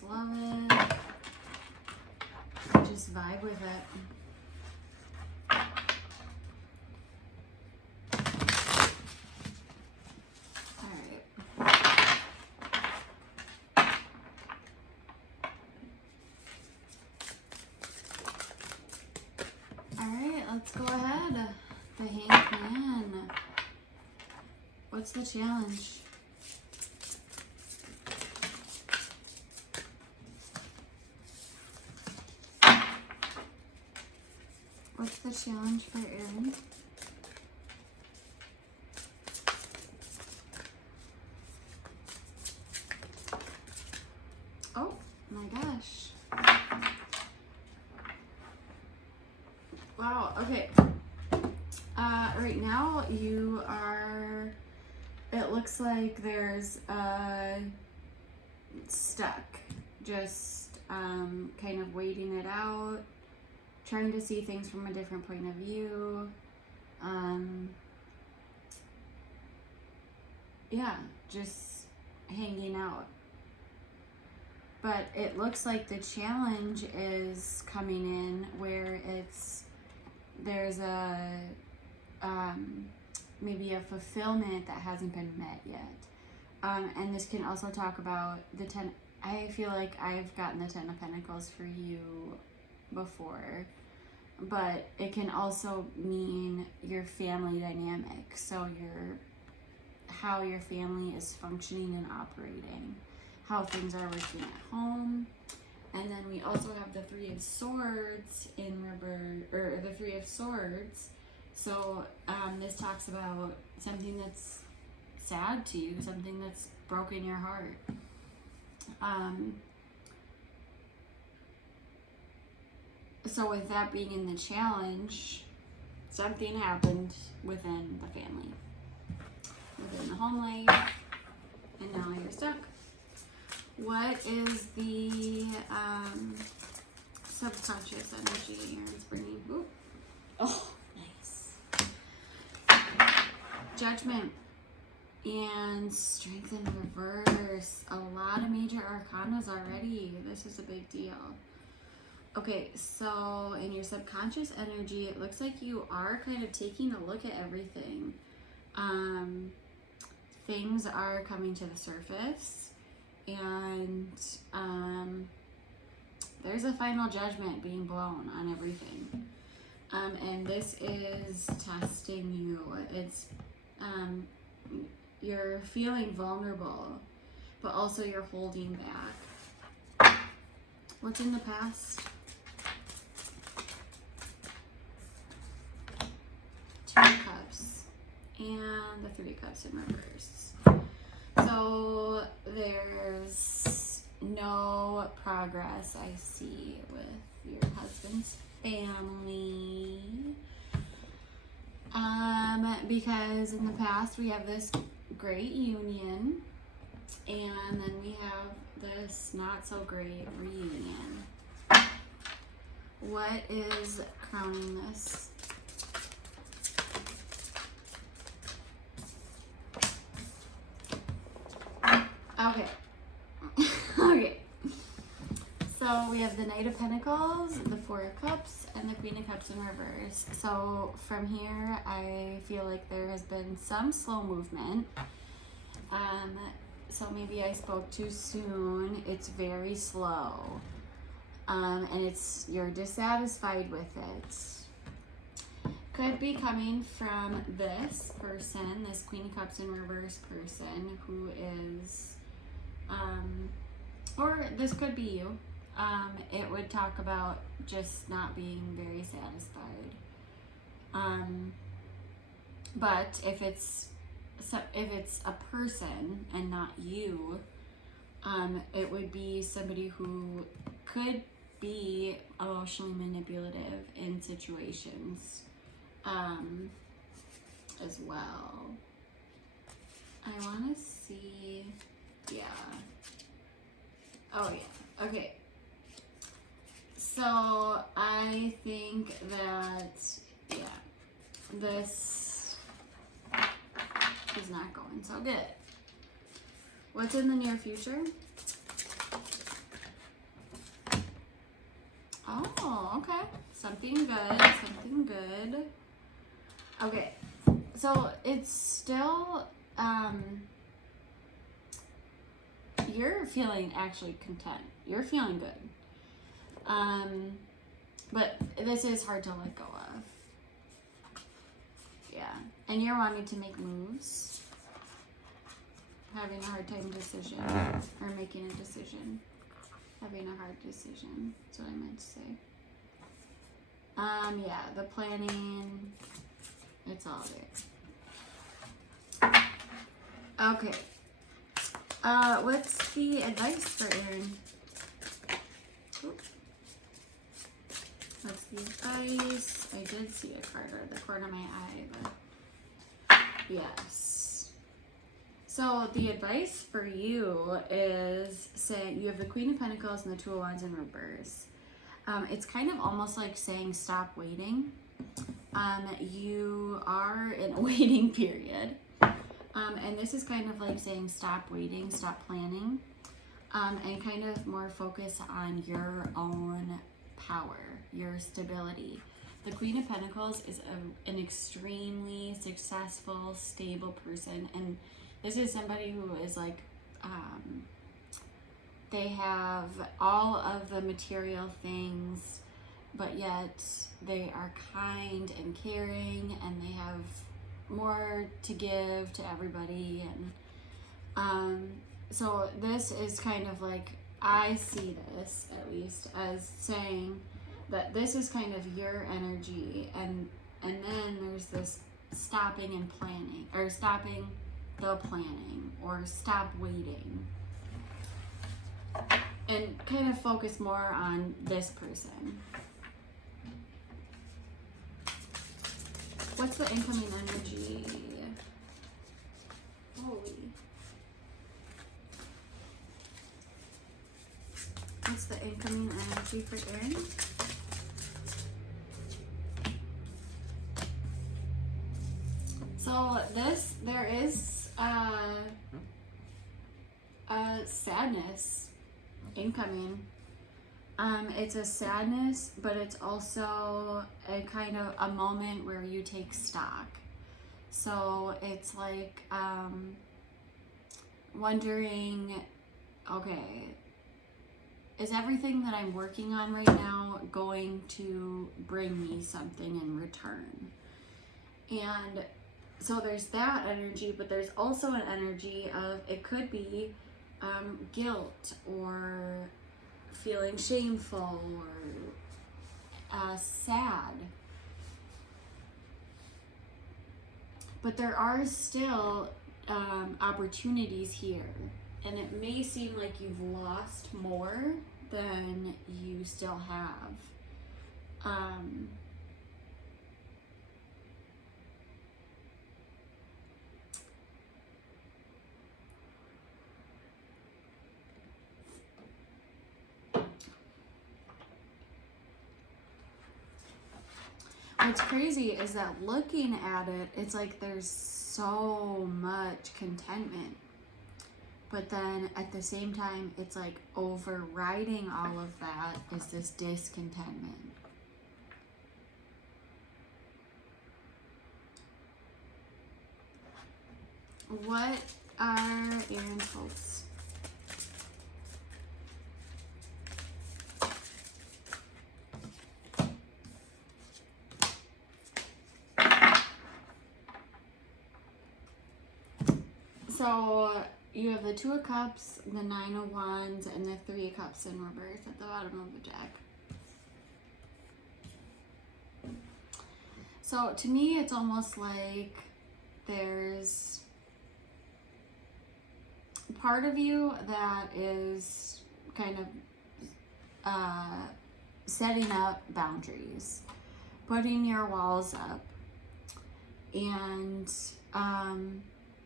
just love it. Just vibe with it. Let's go ahead. The Hanged Man. What's the challenge? What's the challenge for Erin? Oh my gosh. Wow, okay. Right now you are, it looks like there's stuck, just kind of waiting it out, trying to see things from a different point of view. Yeah, just hanging out. But it looks like the challenge is coming in where there's a maybe a fulfillment that hasn't been met yet. And this can also talk about the 10. I feel like I've gotten the 10 of Pentacles for you before, but it can also mean your family dynamic. So how your family is functioning and operating, how things are working at home. And then we also have the Three of Swords in reverse, or the Three of Swords. So this talks about something that's sad to you, something that's broken your heart. So with that being in the challenge, something happened within the family, within the home life, and now you're stuck. What is the subconscious energy Erin's bringing? Ooh. Oh, nice. Judgment and Strength in reverse. A lot of major arcanas already. This is a big deal. Okay, so in your subconscious energy, it looks like you are kind of taking a look at everything. Things are coming to the surface. And there's a final judgment being blown on everything. And this is testing you. It's you're feeling vulnerable, but also you're holding back. What's in the past? Two of Cups and the Three of Cups in reverse. So there's no progress I see with your husband's family. Because in the past we have this great union, and then we have this not so great reunion. What is crowning this? Okay. Okay. So we have the Knight of Pentacles, the Four of Cups, and the Queen of Cups in reverse. So from here, I feel like there has been some slow movement. So maybe I spoke too soon. It's very slow. And you're dissatisfied with it. Could be coming from this person, this Queen of Cups in reverse person who is, or this could be you. It would talk about just not being very satisfied. But if it's a person and not you, it would be somebody who could be emotionally manipulative in situations as well. I want to see, yeah. Oh yeah, okay. So I think that, yeah, this is not going so good. What's in the near future? Oh, okay. Something good. Something good. Okay. So it's still, you're feeling actually content. You're feeling good. But this is hard to let go of. Yeah. And you're wanting to make moves. Having a hard time decision. Or making a decision. Having a hard decision. That's what I meant to say. Yeah, the planning. It's all there. Okay. What's the advice for Erin? What's the advice? I did see a card out of the corner of my eye, but yes. So the advice for you is, say you have the Queen of Pentacles and the Two of Wands in reverse. It's kind of almost like saying stop waiting. You are in a waiting period. And this is kind of like saying stop waiting, stop planning, and kind of more focus on your own power, your stability. The Queen of Pentacles is an extremely successful, stable person, and this is somebody who is like, they have all of the material things, but yet they are kind and caring, and they have more to give to everybody. And so this is kind of like, I see this at least as saying that this is kind of your energy, and then there's this stopping and planning, or stopping the planning, or stop waiting, and kind of focus more on this person. What's the incoming energy? Holy. What's the incoming energy for Erin? So there is a sadness incoming. It's a sadness, but it's also a kind of a moment where you take stock. So it's like wondering, okay, is everything that I'm working on right now going to bring me something in return? And so there's that energy, but there's also an energy of, it could be guilt, or feeling shameful, or sad. But there are still opportunities here, and it may seem like you've lost more than you still have. What's crazy is that looking at it, it's like there's so much contentment. But then at the same time, it's like overriding all of that is this discontentment. What are Erin's hopes? So you have the Two of Cups, the Nine of Wands, and the Three of Cups in reverse at the bottom of the deck. So to me, it's almost like there's part of you that is kind of setting up boundaries, putting your walls up, and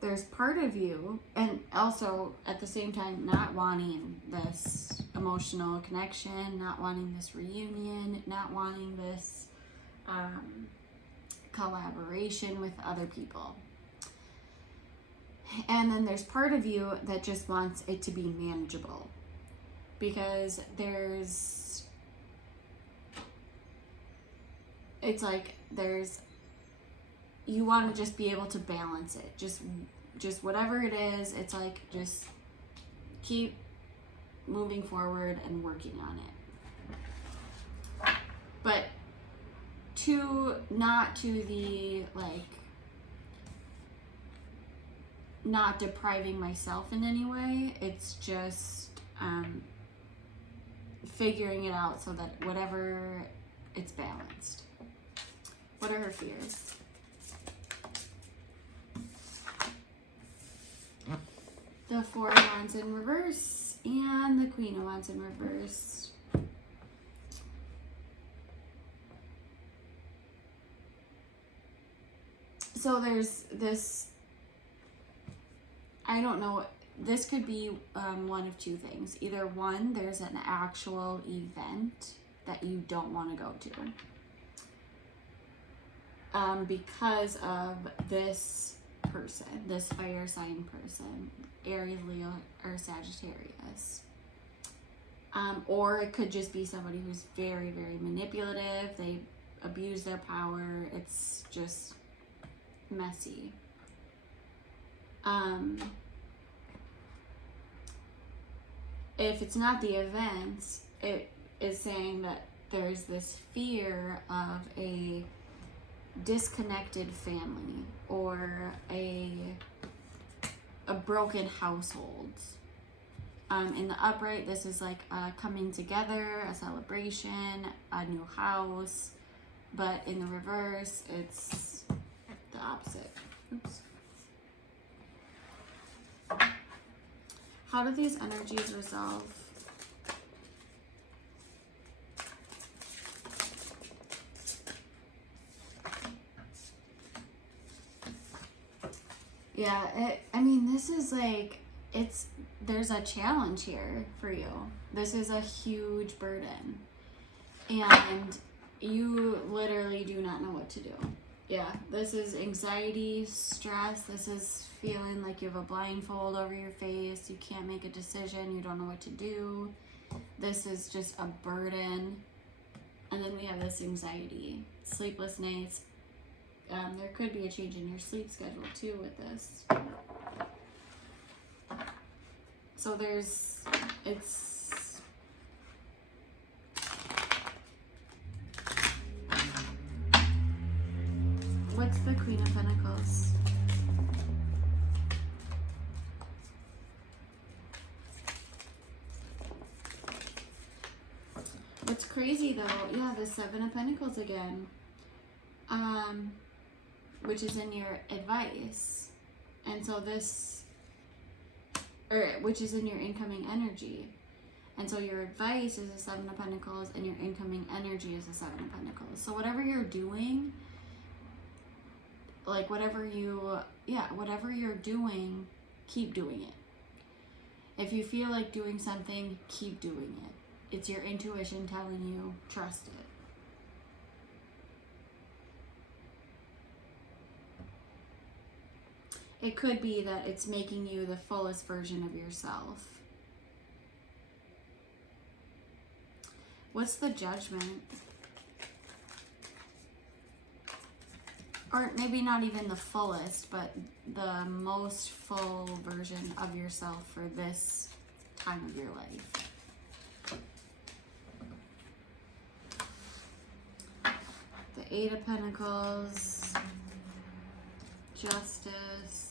there's part of you, and also at the same time not wanting this emotional connection, not wanting this reunion, not wanting this collaboration with other people. And then there's part of you that just wants it to be manageable, because there's it's like you want to just be able to balance it. Just whatever it is, it's like just keep moving forward and working on it. But not to the like not depriving myself in any way. It's just figuring it out so that whatever, it's balanced. What are her fears? The Four of Wands in reverse and the Queen of Wands in reverse. So there's this, I don't know, this could be one of two things. Either one, there's an actual event that you don't want to go to because of this person, this fire sign person, Aries, Leo, or Sagittarius. Or it could just be somebody who's very, very manipulative. They abuse their power. It's just messy. If it's not the events, it is saying that there's this fear of a disconnected family or a broken household. In the upright, this is like a coming together, a celebration, a new house. But in the reverse, it's the opposite. Oops. How do these energies resolve? Yeah, I mean, this is like, there's a challenge here for you. This is a huge burden. And you literally do not know what to do. Yeah, this is anxiety, stress. This is feeling like you have a blindfold over your face. You can't make a decision. You don't know what to do. This is just a burden. And then we have this anxiety, sleepless nights. There could be a change in your sleep schedule too with this. So what's the Queen of Pentacles? What's crazy though, yeah, the Seven of Pentacles again. Which is in your advice. And so which is in your incoming energy. And so your advice is a Seven of Pentacles and your incoming energy is a Seven of Pentacles. So whatever you're doing, like whatever you're doing, keep doing it. If you feel like doing something, keep doing it. It's your intuition telling you, trust it. It could be that it's making you the fullest version of yourself. What's the Judgment? Or maybe not even the fullest, but the most full version of yourself for this time of your life. The Eight of Pentacles, Justice.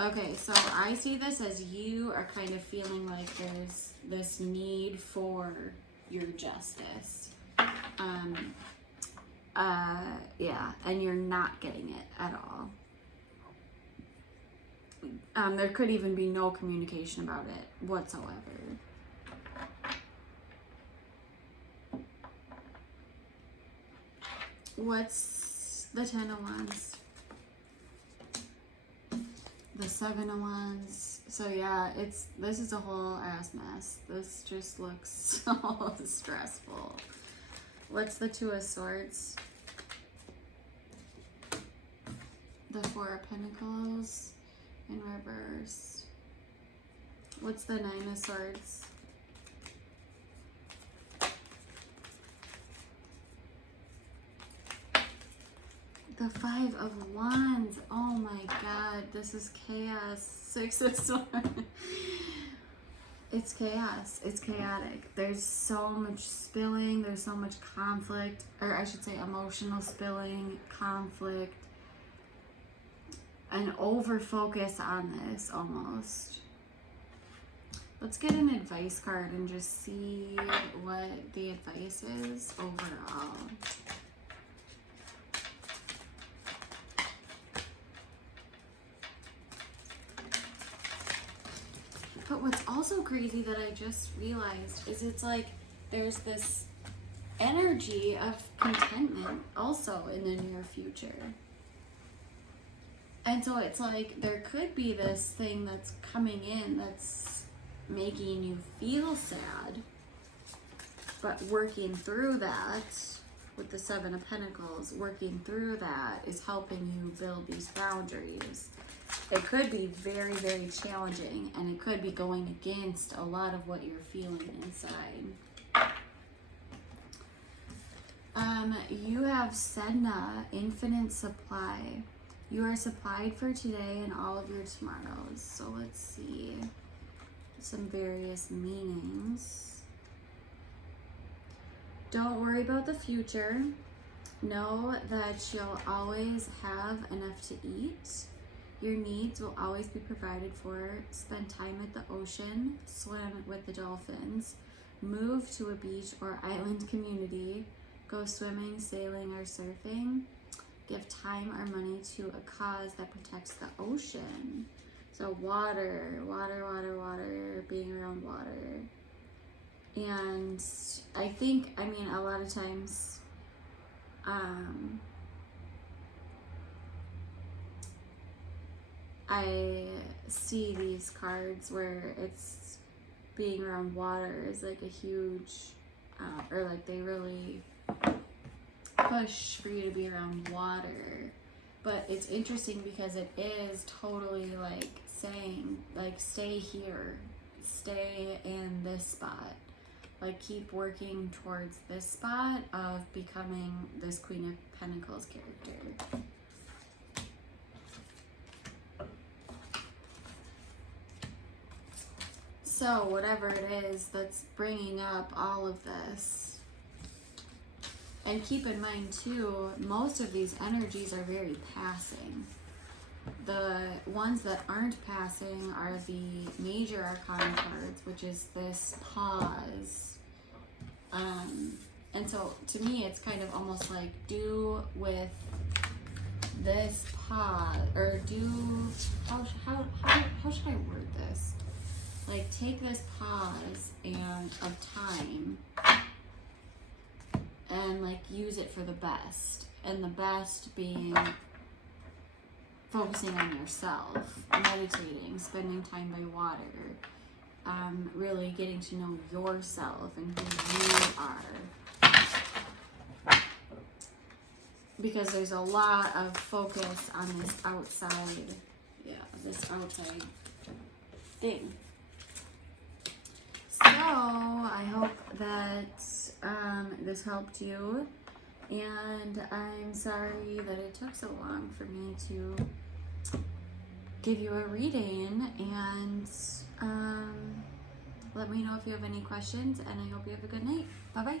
Okay, so I see this as you are kind of feeling like there's this need for your justice. Yeah, and you're not getting it at all. There could even be no communication about it whatsoever. What's the Ten of Wands? The Seven of Wands. So yeah, this is a whole ass mess. This just looks so stressful. What's the Two of Swords? The Four of Pentacles in reverse. What's the Nine of Swords? The 5 of Wands. Oh my God, this is chaos. 6 of Swords. It's chaos. It's chaotic. There's so much spilling. There's so much conflict, or I should say emotional spilling, conflict, an over focus on this almost. Let's get an advice card and just see what the advice is overall. But what's also crazy that I just realized is it's like there's this energy of contentment also in the near future. And so it's like there could be this thing that's coming in that's making you feel sad, but working through that with the 7 of Pentacles, working through that is helping you build these boundaries. It could be very, very challenging, and it could be going against a lot of what you're feeling inside. You have Sedna, infinite supply. You are supplied for today and all of your tomorrows. So let's see some various meanings. Don't worry about the future. Know that you'll always have enough to eat. Your needs will always be provided for. Spend time at the ocean. Swim with the dolphins. Move to a beach or island community. Go swimming, sailing, or surfing. Give time or money to a cause that protects the ocean. So water, being around water. And I think, I mean, a lot of times, I see these cards where it's being around water is like a huge, or like they really push for you to be around water. But it's interesting because it is totally like saying, like, stay here, stay in this spot. Like, keep working towards this spot of becoming this Queen of Pentacles character. So whatever it is that's bringing up all of this. And keep in mind too, most of these energies are very passing. The ones that aren't passing are the major arcana cards, which is this pause. And so to me, it's kind of almost like do with this pause, or do, how should I word this? Like, take this pause and of time and like use it for the best, and the best being focusing on yourself, meditating, spending time by water, really getting to know yourself and who you are, because there's a lot of focus on this outside thing. So I hope that this helped you, and I'm sorry that it took so long for me to give you a reading, and let me know if you have any questions, and I hope you have a good night. Bye bye.